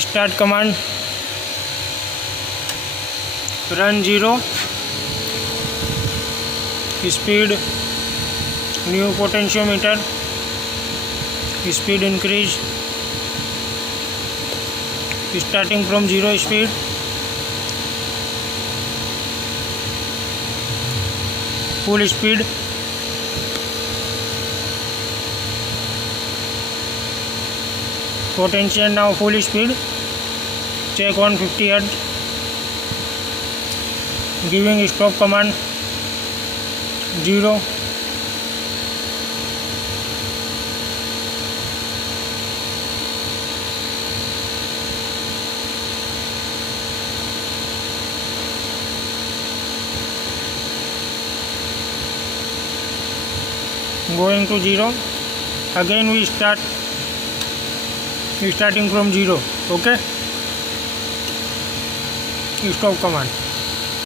start command, run 0, speed, new potentiometer, speed increase, starting from 0 speed, full speed, potential now full speed, check 150 Hz, giving stop command 0, going to 0, again we starting from 0. Okay, stop command.